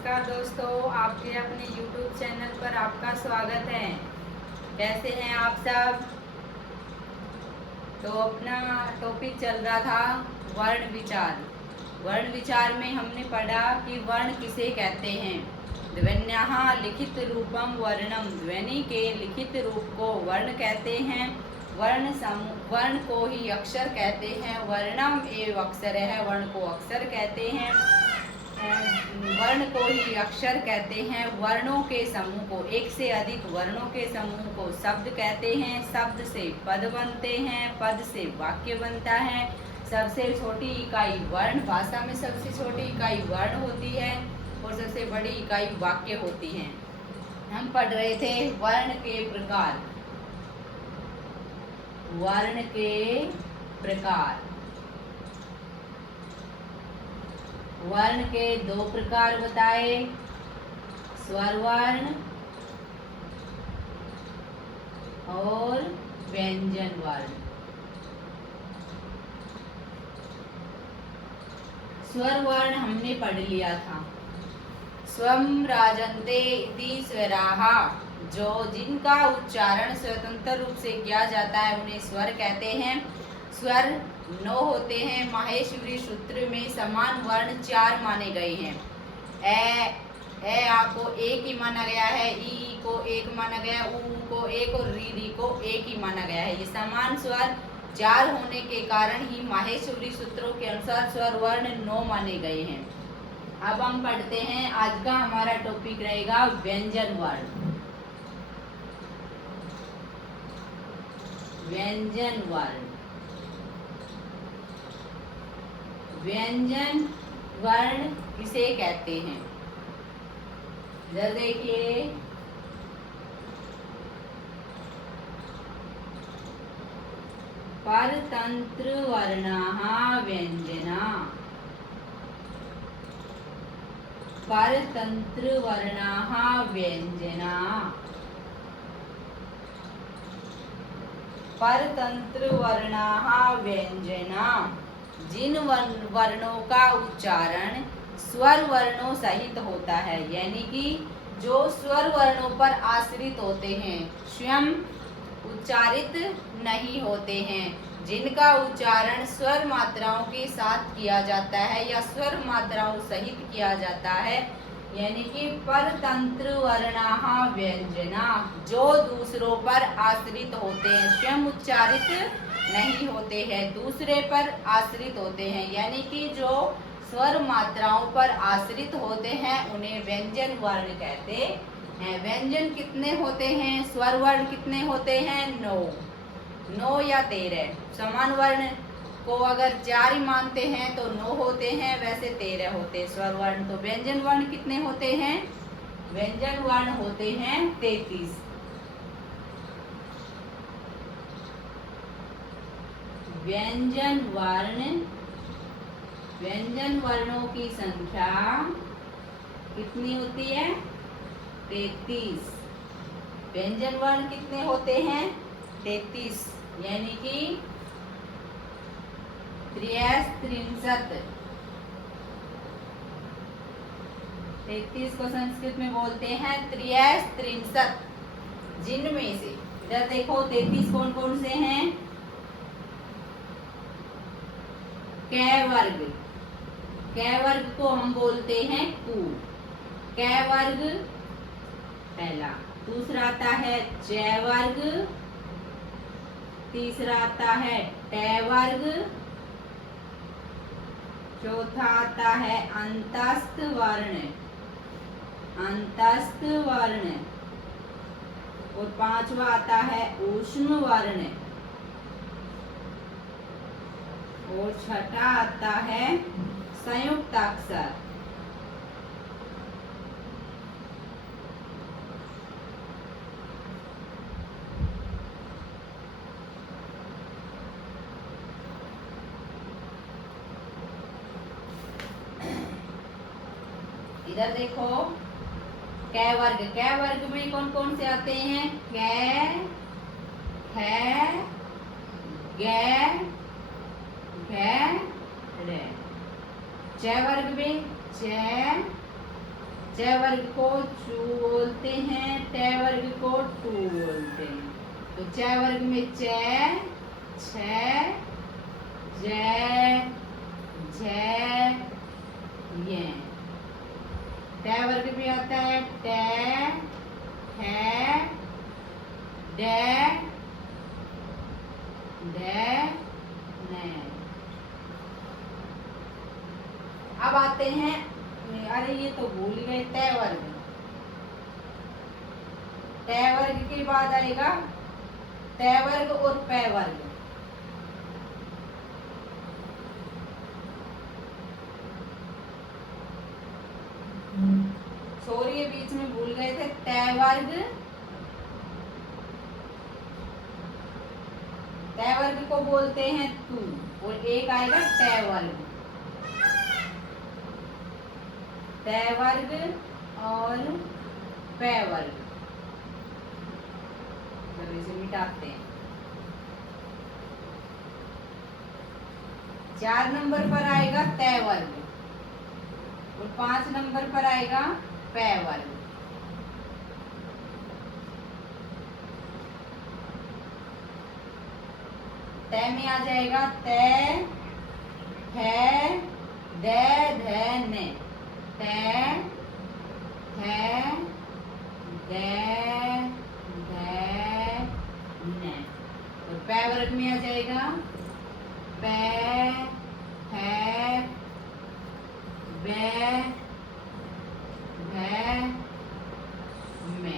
नमस्कार दोस्तों, आपके अपने YouTube चैनल पर आपका स्वागत है। कैसे हैं आप सब? तो अपना टॉपिक चल रहा था वर्ण विचार। वर्ण विचार में हमने पढ़ा कि वर्ण किसे कहते हैं। ध्वन्यः लिखित रूपम वर्णम, ध्वनि के लिखित रूप को वर्ण कहते हैं। वर्ण को ही अक्षर कहते हैं। वर्णम एव अक्षर है, वर्ण को अक्षर कहते हैं। वर्ण को ही अक्षर कहते हैं। वर्णों के समूह को, एक से अधिक वर्णों के समूह को शब्द कहते हैं। शब्द से पद बनते हैं, पद से वाक्य बनता है। सबसे छोटी इकाई वर्ण, भाषा में सबसे छोटी इकाई वर्ण होती है और सबसे बड़ी इकाई वाक्य होती है। हम पढ़ रहे थे वर्ण के प्रकार। वर्ण के प्रकार, वर्ण के दो प्रकार बताए, स्वर वर्ण और व्यंजन वर्ण। स्वर वर्ण हमने पढ़ लिया था। स्वम राजन्ते इति स्वराः, जो जिनका उच्चारण स्वतंत्र रूप से किया जाता है उन्हें स्वर कहते हैं। स्वर 9 होते हैं। माहेश्वरी सूत्र में समान वर्ण 4 माने गए हैं। ए आ को एक ही माना गया है, ई को एक माना गया, ऊ को एक और री को एक ही माना गया है। ये समान स्वर 4 होने के कारण ही माहेश्वरी सूत्रों के अनुसार स्वर वर्ण 9 माने गए हैं। अब हम पढ़ते हैं, आज का हमारा टॉपिक रहेगा व्यंजन वर्ण। व्यंजन वर्ण, व्यंजन वर्ण किसे कहते हैं? जरा देखिए, परतंत्र वर्णाः व्यंजना, परतंत्र वर्णाः व्यंजना, परतंत्र वर्णाः व्यंजना। जिन वर्णों का उच्चारण स्वर वर्णों सहित होता है, यानी कि जो स्वर वर्णों पर आश्रित होते हैं, स्वयं उच्चारित नहीं होते हैं, जिनका उच्चारण स्वर मात्राओं के साथ किया जाता है या स्वर मात्राओं सहित किया जाता है, यानी कि परतंत्र वर्णाः व्यंजना, जो दूसरों पर आश्रित होते हैं, स्वयं उच्चारित नहीं होते हैं, दूसरे पर आश्रित होते हैं, यानी कि जो स्वर मात्राओं पर आश्रित होते हैं उन्हें व्यंजन वर्ण कहते हैं। व्यंजन कितने होते हैं? स्वर वर्ण कितने होते हैं? 9 या 13। समान वर्ण को अगर 4 ही मानते हैं तो 9 होते हैं, वैसे 13 होते हैं स्वर वर्ण। तो व्यंजन वर्ण कितने होते हैं? व्यंजन वर्ण होते हैं 33। व्यंजन वर्ण, व्यंजन वर्णों की संख्या कितनी होती है? 33। व्यंजन वर्ण कितने होते हैं? 33, यानी कि 33। 33 को संस्कृत में बोलते हैं 33। जिनमें से इधर देखो 33 कौन कौन से हैं? कै वर्ग, कै वर्ग को हम बोलते हैं कु। कै वर्ग पहला, दूसरा आता है जै वर्ग, तीसरा आता है टै वर्ग, चौथा आता है अंतस्थ वर्ण, अंतस्थ वर्ण, और पांचवा आता है ऊष्म वर्ण, और छठा आता है संयुक्त अक्षर। इधर देखो कै वर्ग, कै वर्ग में कौन कौन से आते हैं? कै, है, गै, घै, रै। जय वर्ग में जय, च वर्ग को चू बोलते हैं, ट वर्ग को टू बोलते हैं। तो च वर्ग में च, छ, ज, झ, य। ट वर्ग भी आता है ट, ठ, ड, ढ, न। अब आते हैं, अरे ये तो भूल गए, ट वर्ग। ट वर्ग के बाद आएगा ट वर्ग और प वर्ग। सॉरी ये बीच में भूल गए थे, ट वर्ग, ट वर्ग को बोलते हैं तू, और एक आएगा ट वर्ग। ट वर्ग और प वर्ग, इसे मिटाते हैं। 4 नंबर पर आएगा ट वर्ग और 5 नंबर पर आएगा प वर्ग। ट में आ जाएगा ट, ठ, ड, ध, न। ट, ठ, ड, ध, न। और प वर्ग में आ जाएगा प, फ, ब, भ, म।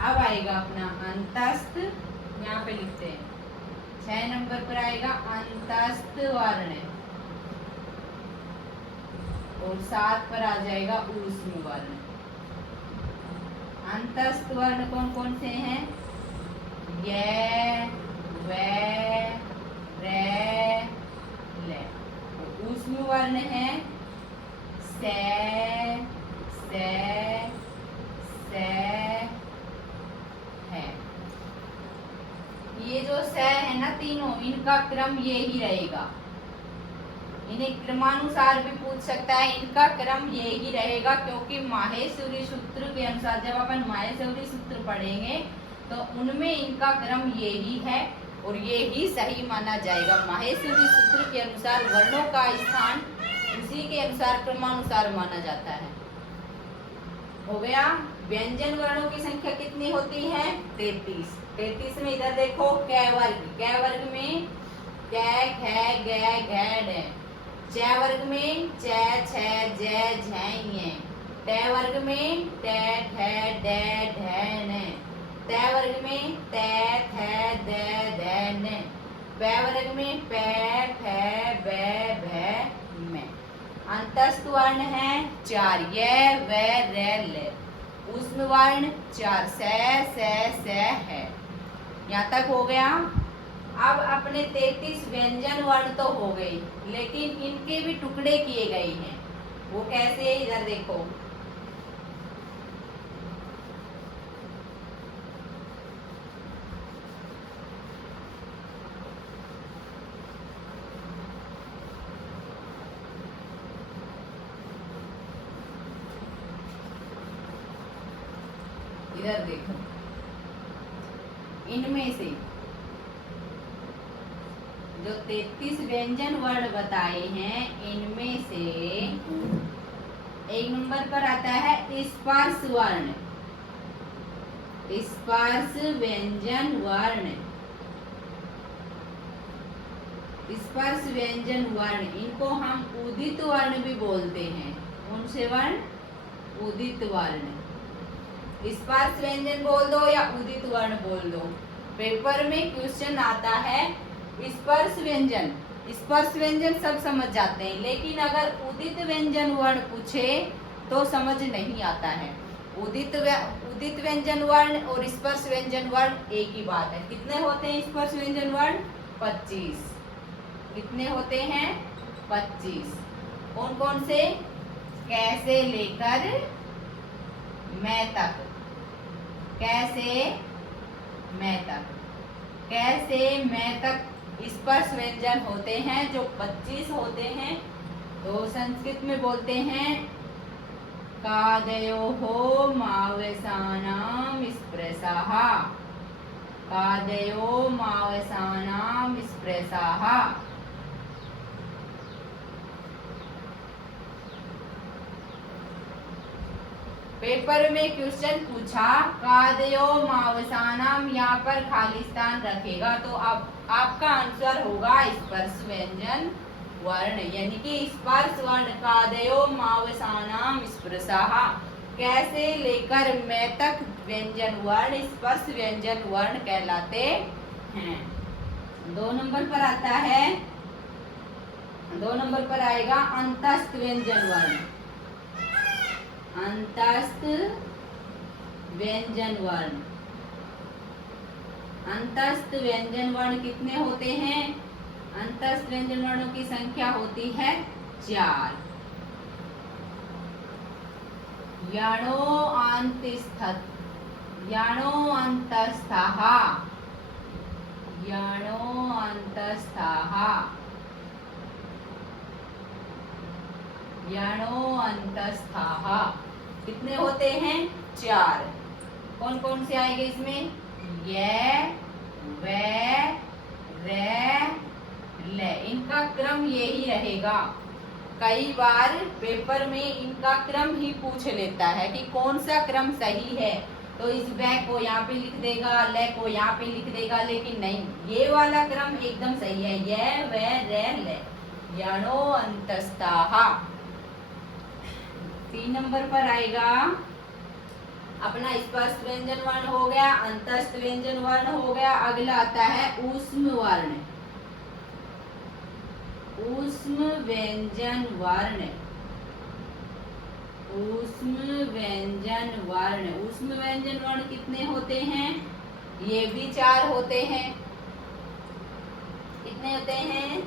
अब आएगा अपना अंतस्थ, यहाँ पे लिखते हैं। 6 नंबर पर आएगा अंतस्थ वर्ण और 7 पर आ जाएगा ऊष्म वर्ण। अंतस्थ वर्ण कौन कौन से हैं? य, व, र, ल। ऊष्म वर्ण है से, है। ये जो स है ना तीनों, इनका क्रम ये ही रहेगा। इन्हें क्रमानुसार भी पूछ सकता है, इनका क्रम ये ही रहेगा, क्योंकि माहेश्वरी सूत्र के अनुसार जब अपन माहेश्वरी सूत्र पढ़ेंगे तो उनमें इनका क्रम ये ही है और ये ही सही माना जाएगा। माहेश्वरी सूत्र के अनुसार वर्णों का स्थान उसी के अनुसार क्रमानुसार माना जाता है। हो गया। व्यंजन वर्णों की संख्या कितनी होती है? 33। 33 में इधर देखो क वर्ग, क वर्ग में क, ख, ग, घ, ड। च वर्ग में च, छ, ज, झ, ञ। ट वर्ग में ट, ठ, ड, ढ, न। त वर्ग में त, थ, द, ध, न। प वर्ग में प, फ, ब, भ, म। अंतस्थ वर्ण है 4 य, व, र, ल। ऊष्म वर्ण 4 स, है। यहाँ तक हो गया। अब अपने 33 व्यंजन वर्ण तो हो गए, लेकिन इनके भी टुकड़े किए गए हैं। वो कैसे? इधर देखो। इधर देखो, इनमें से जो 33 व्यंजन वर्ण बताए हैं, इनमें से 1 नंबर पर आता है स्पर्श वर्ण। स्पर्श व्यंजन वर्ण, स्पर्श व्यंजन वर्ण, इनको हम उदित वर्ण भी बोलते हैं। कौन से वर्ण? उदित वर्ण। स्पर्श व्यंजन बोल दो या उदित वर्ण बोल दो, पेपर में क्वेश्चन आता है स्पर्श व्यंजन। स्पर्श व्यंजन सब समझ जाते हैं, लेकिन अगर उदित व्यंजन वर्ण पूछे तो समझ नहीं आता है। उदित व्यंजन वर्ण और स्पर्श व्यंजन वर्ण एक ही बात है। कितने होते हैं स्पर्श व्यंजन वर्ण? 25। कितने होते हैं? 25। कौन कौन से? कैसे लेकर मैं तक, कैसे मैं तक, कैसे मैं तक स्पर्श व्यंजन होते हैं जो 25 होते हैं। तो संस्कृत में बोलते हैं कादयोः मावसानां स्पृशः। कादयो मावसानां स्पृशः। पेपर में क्वेश्चन पूछा कादयो मावसानाम, यहाँ पर खाली स्थान रखेगा तो आपका आंसर होगा स्पर्श व्यंजन वर्ण, यानी कि स्पर्श वर्ण कादयो मावसानाम स्पृशः। कैसे लेकर मैं तक व्यंजन वर्ण स्पर्श व्यंजन वर्ण कहलाते हैं। 2 नंबर पर आता है, 2 नंबर पर आएगा अंतस्थ व्यंजन वर्ण। अंतस्थ व्यंजन वर्ण। अंतस्थ व्यंजन वर्ण कितने होते हैं? अंतस्थ व्यंजन वर्णों की संख्या होती है 4। यणो अंतस्थः, यणो अंतस्थः, यणो अंतस्थः, यणो अंतस्थः। कितने होते हैं? 4। कौन कौन से आएंगे इसमें? ये, वे, रे, ले। इनका क्रम यही रहेगा। कई बार पेपर में इनका क्रम ही पूछ लेता है कि कौन सा क्रम सही है, तो इस वे को यहाँ पे लिख देगा, ले को यहाँ पे लिख देगा, लेकिन नहीं, ये वाला क्रम एकदम सही है। ये, वे, रे, ले। यणो अंतस्थः। 3 नंबर पर आएगा अपना स्पर्श व्यंजन वर्ण हो गया, अंतस्थ व्यंजन वर्ण हो गया। अगला आता है ऊष्म वर्ण। ऊष्म व्यंजन वर्ण। ऊष्म व्यंजन वर्ण। ऊष्म व्यंजन वर्ण कितने होते हैं? ये भी 4 होते हैं। कितने होते हैं?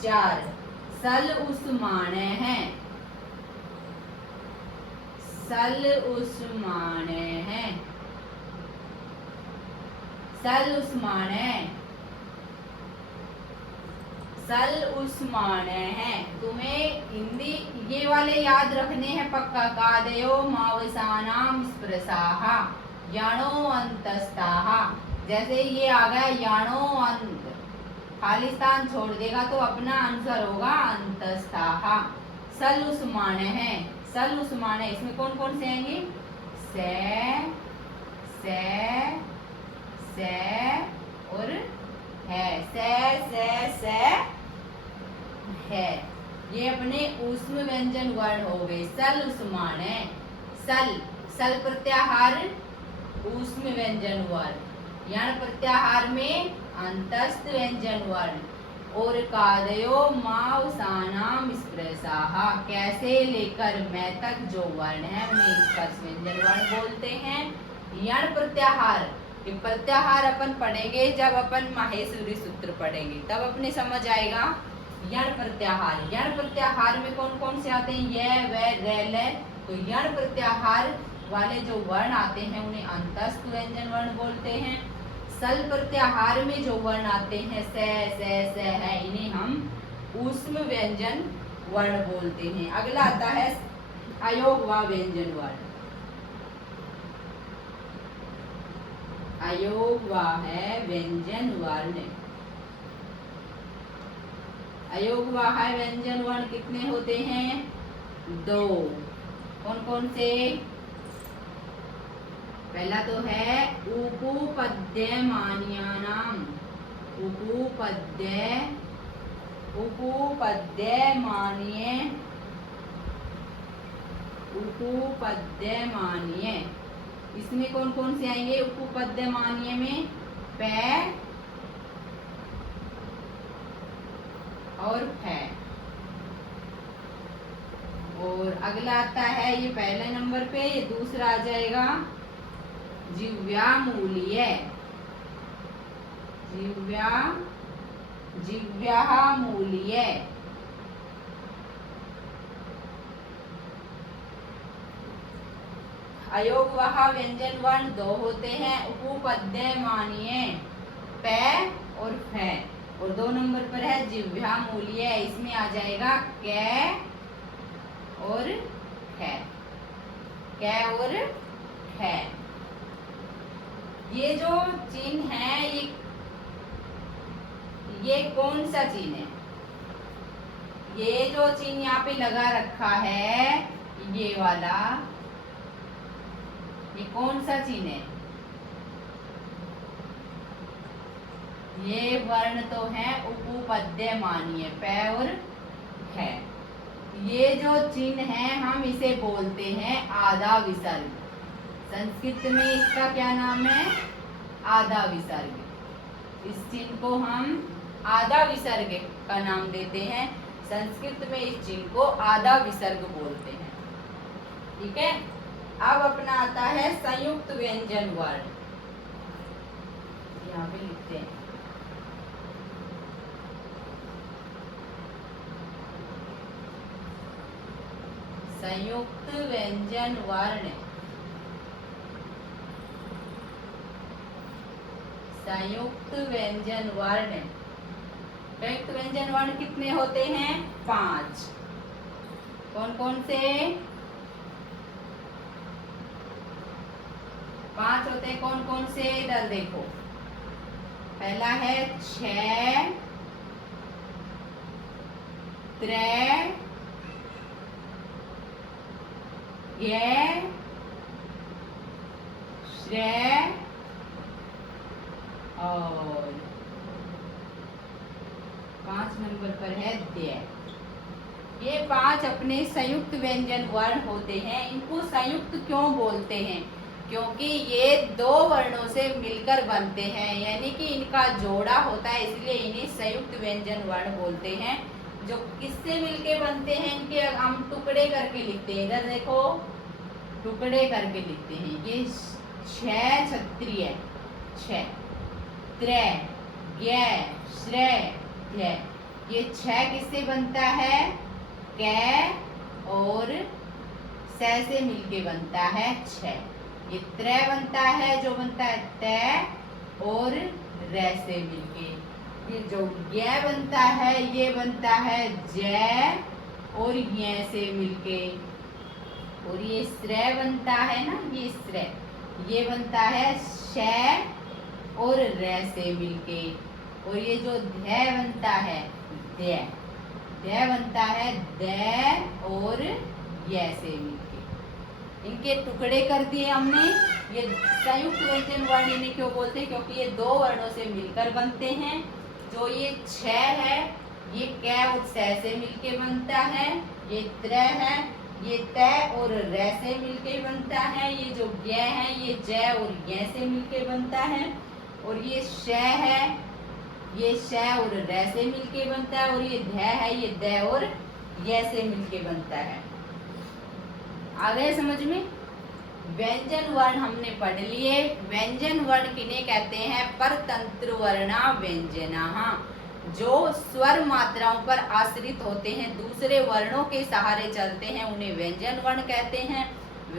4। सल उष्माण है, सल उष्माण है, सल उष्माण है, सल उष्माण है। तुम्हें हिंदी ये वाले याद रखने हैं पक्का। कादयो मावसानाम स्पृशः, यणो अंतस्थः। जैसे ये आ गया यणो अंत, खाली स्थान छोड़ देगा तो अपना आंसर होगा अंतस्थः। सल उष्माण है, सल उष्माण है। इसमें कौन कौन से आएंगे? से, और है। से है। ये अपने ऊष्म व्यंजन वर्ण हो गए। सल उष्माण है। सल प्रत्याहार ऊष्म व्यंजन वर्ण, यण प्रत्याहार में अंतस्थ व्यंजन वर्ण। और कादयो मावसानाम स्पृशः, कैसे लेकर मैं तक जो वर्ण है उन्हें स्पर्श व्यंजन वर्ण बोलते हैं। यण प्रत्याहार, ये प्रत्याहार अपन पढ़ेंगे जब अपन माहेश्वरी सूत्र पढ़ेंगे, तब अपने समझ आएगा। यण प्रत्याहार, यण प्रत्याहार में कौन कौन से आते हैं? ये, वे, रे, ले। तो यण प्रत्याहार वाले जो वर्ण आते हैं उन्हें अंतस्थ व्यंजन वर्ण बोलते हैं। सल प्रत्याहार में जो वर्ण आते हैं से है, इन्हें हम ऊष्म व्यंजन वर्ण बोलते हैं। अगला आता है अयोगवा व्यंजन वर्ण। अयोगवा है व्यंजन वर्ण। अयोगवा है व्यंजन वर्ण कितने होते हैं? 2। कौन कौन से? पहला तो है उपपद्यमान्यानाम, उपपद्यमान्य। इसमें कौन कौन से आएंगे? उपपद्यमान्य में पे और फे। और अगला आता है, ये पहले नंबर पे, ये दूसरा आ जाएगा जिव्यामूलीय। जिव्यामूलीय। अयोगवाह व्यंजन वर्ण 2 होते हैं, उपपद्यमानीय पे और फे। और 2 नंबर पर है जिव्यामूलीय, इसमें आ जाएगा कै और खे। कै और खे। ये जो चिन्ह है ये कौन सा चिन्ह है? ये जो चिन्ह यहाँ पे लगा रखा है ये वाला, ये कौन सा चिन्ह है? ये वर्ण तो है उपपद्य मानिए पै और है। ये जो चिन्ह है हम इसे बोलते हैं आधा विसर्ग। संस्कृत में इसका क्या नाम है? आधा विसर्ग। इस चिन्ह को हम आधा विसर्ग का नाम देते हैं। संस्कृत में इस चिन्ह को आधा विसर्ग बोलते हैं। ठीक है। अब अपना आता है संयुक्त व्यंजन वर्ण। यहाँ पे लिखते हैं संयुक्त व्यंजन वर्ण। संयुक्त व्यंजन वर्ण। संयुक्त व्यंजन वर्ण कितने होते हैं? 5। कौन कौन से? 5 होते हैं। कौन कौन से? इधर देखो, पहला है छ, त्रै, य, श्रय और 5 नंबर पर है द्य। ये 5 अपने संयुक्त व्यंजन वर्ण होते हैं। इनको संयुक्त क्यों बोलते हैं? क्योंकि ये 2 वर्णों से मिलकर बनते हैं, यानी कि इनका जोड़ा होता है, इसलिए इन्हें संयुक्त व्यंजन वर्ण बोलते हैं। जो किससे मिलके बनते हैं इनके हम टुकड़े करके लिखते हैं। इधर देखो, टुकड़े करके लिखते हैं। ये छ क्षत्रिय, छ, त्रै, ज्ञ, श्रय, ध्य। ये 6 किससे बनता है? कै और से मिलके बनता है 6। ये त्रै बनता है, जो बनता है तै और रै से मिलके। ये जो ज्ञ बनता है ये बनता है जै और ज्ञ से मिलके। और ये श्रय बनता है ना, ये श्रय, ये बनता है शै और रै से मिलके। और ये जो ध्य बनता है ध्य, ध्य बनता है दै और य से मिलके। इनके टुकड़े कर दिए हमने। ये संयुक्त व्यंजन वर्ण इन्हें क्यों बोलते हैं? क्योंकि ये 2 वर्णों से मिलकर बनते हैं। जो ये छ है ये कै और से मिलके बनता है। ये त्रै है ये तै और रै से मिलके बनता है। ये जो ज्ञ है ये जै और य से मिलके बनता है। और ये श है ये श और रै से मिलके बनता है। और ये ध्य है ये दै और य से मिलके बनता है। आ गए समझ में? व्यंजन वर्ण हमने पढ़ लिए। व्यंजन वर्ण किन्हें कहते हैं? परतंत्र वर्णा व्यंजना। जो स्वर मात्राओं पर आश्रित होते हैं, दूसरे वर्णों के सहारे चलते हैं, उन्हें व्यंजन वर्ण कहते हैं।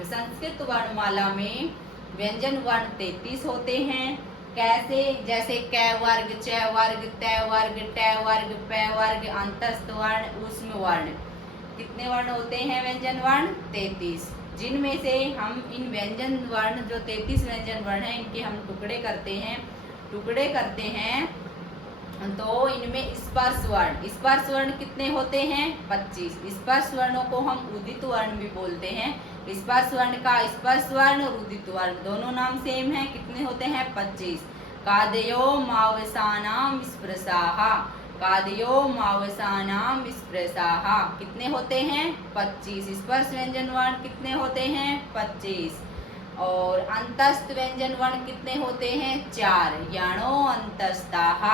संस्कृत वर्णमाला में व्यंजन वर्ण 33 होते हैं। कैसे? जैसे कै वर्ग, च वर्ग, तै वर्ग, टै वर्ग, पै वर्ग, अंतस्थ वर्ण, ऊष्म वर्ण। कितने वर्ण होते हैं व्यंजन वर्ण? 33। जिनमें से हम इन व्यंजन वर्ण जो 33 व्यंजन वर्ण हैं इनके हम टुकड़े करते हैं। तो इनमें स्पर्श वर्ण, स्पर्श वर्ण कितने होते हैं? 25। स्पर्श वर्णों को हम उदित वर्ण भी बोलते हैं। स्पर्श वर्ण का स्पर्श वर्ण और उदित वर्ण दोनों नाम सेम है। कितने होते हैं? 25। कादयो मावसानाम स्पृशाः, कादयो मावसानाम स्पृशाः कितने होते हैं? 25। स्पर्श व्यंजन वर्ण कितने होते हैं? 25। और अंतस्थ व्यंजन वर्ण कितने होते हैं? 4। यणो अंतस्ताः,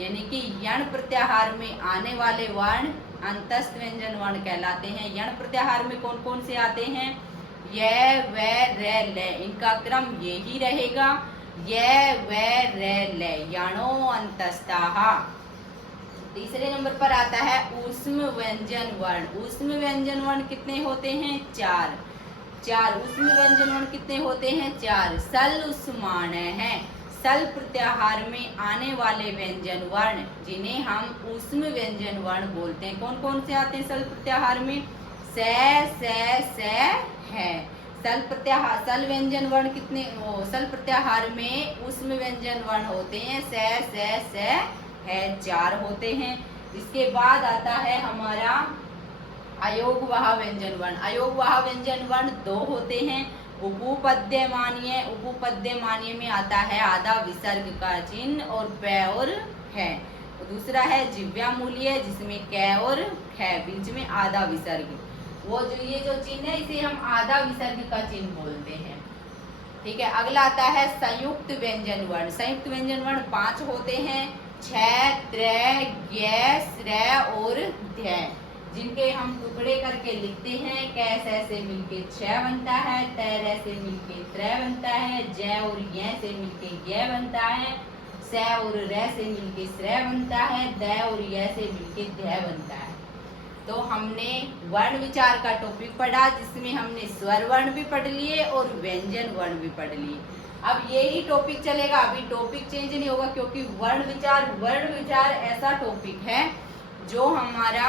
यानी कि यण प्रत्याहार में आने वाले वर्ण अंतस्थ व्यंजन वर्ण कहलाते हैं। यण प्रत्याहार में कौन कौन से आते हैं? य, व, रै, ल। इनका क्रम यही रहेगा, य, व, रै, ल, यणो अंतस्ताः। तीसरे नंबर पर आता है ऊष्म व्यंजन वर्ण। ऊष्म व्यंजन वर्ण कितने होते हैं? 4। ऊष्म व्यंजन वर्ण कितने होते हैं? 4। सल उष्माण है। सल प्रत्याहार में आने वाले व्यंजन वर्ण जिन्हें हम ऊष्म व्यंजन वर्ण बोलते हैं। कौन कौन से आते हैं सल प्रत्याहार में? से, है, सल प्रत्याहार, सल व्यंजन वर्ण कितने, सल प्रत्याहार में उसमें व्यंजन वर्ण होते हैं से है, 4 होते हैं। इसके बाद आता है हमारा अयोगवाह व्यंजन वर्ण। अयोगवाह व्यंजन वर्ण 2 होते हैं। उपपद्यमानीय, उपपद्यमानीय में आता है आधा विसर्ग का चिन्ह और प और है। दूसरा है जिव्यामूलीय जिसमें क और ख बीच में आधा विसर्ग। वो जो ये जो चिन्ह है इसे हम आधा विसर्ग का चिन्ह बोलते हैं। ठीक है, अगला आता है संयुक्त व्यंजन वर्ण। संयुक्त व्यंजन वर्ण 5 होते हैं, छ, त्र, ज्ञ, स्र और ध्य, जिनके हम टुकड़े करके लिखते हैं। कै से मिलके छ बनता है, तैर से मिलके त्र बनता है, ज और य से मिलके ज्ञ बनता है, स और र से मिलके स्र बनता है, द और य से मिलके ध्य बनता है। तो हमने वर्ण विचार का टॉपिक पढ़ा जिसमें हमने स्वर वर्ण भी पढ़ लिए और व्यंजन वर्ण भी पढ़ लिए। अब यही टॉपिक चलेगा, अभी टॉपिक चेंज नहीं होगा क्योंकि वर्ण विचार ऐसा टॉपिक है जो हमारा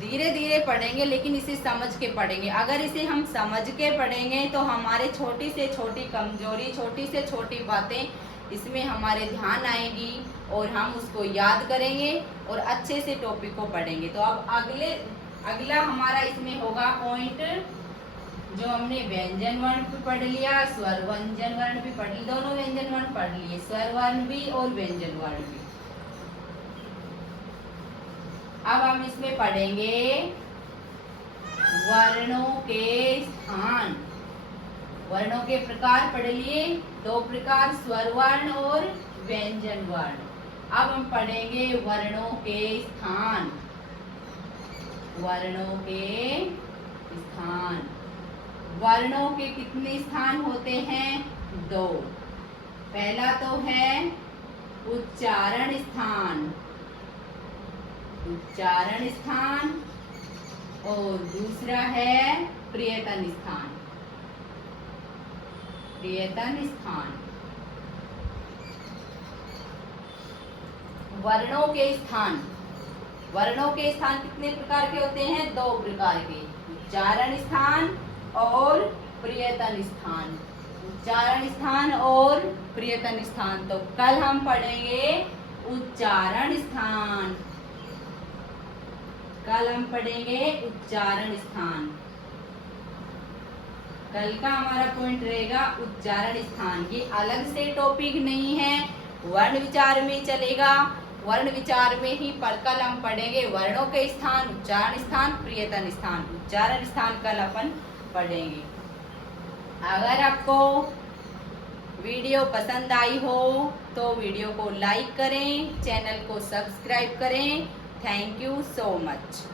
धीरे धीरे पढ़ेंगे लेकिन इसे समझ के पढ़ेंगे। अगर इसे हम समझ के पढ़ेंगे तो हमारे छोटी से छोटी कमजोरी, छोटी से छोटी बातें इसमें हमारे ध्यान आएगी और हम उसको याद करेंगे और अच्छे से टॉपिक को पढ़ेंगे। तो अब अगला हमारा इसमें होगा पॉइंट, जो हमने व्यंजन वर्ण भी पढ़ लिया, स्वर व्यंजन वर्ण भी पढ़ लिया, दोनों व्यंजन वर्ण पढ़ लिए, स्वर वर्ण भी और व्यंजन वर्ण भी। अब हम इसमें पढ़ेंगे वर्णों के स्थान। वर्णों के प्रकार पढ़ लिए, 2 प्रकार, स्वर वर्ण और व्यंजन वर्ण। अब हम पढ़ेंगे वर्णों के स्थान। वर्णों के स्थान, वर्णों के कितने स्थान होते हैं? 2। पहला तो है उच्चारण स्थान, उच्चारण स्थान, और दूसरा है प्रियतन स्थान, प्रियतन स्थान। वर्णों के स्थान, वर्णों के स्थान कितने प्रकार के होते हैं? 2 प्रकार के, उच्चारण स्थान और प्रियतन स्थान। उच्चारण स्थान और प्रियतन स्थान। तो कल हम पढ़ेंगे उच्चारण स्थान, कल हम पढ़ेंगे उच्चारण स्थान। कल का हमारा पॉइंट रहेगा उच्चारण स्थान। ये अलग से टॉपिक नहीं है, वर्ण विचार में चलेगा। वर्ण विचार में ही कल हम पढ़ेंगे वर्णों के स्थान, उच्चारण स्थान, प्रियतन स्थान। उच्चारण स्थान कल अपन पढ़ेंगे। अगर आपको वीडियो पसंद आई हो तो वीडियो को लाइक करें, चैनल को सब्सक्राइब करें। Thank you so much.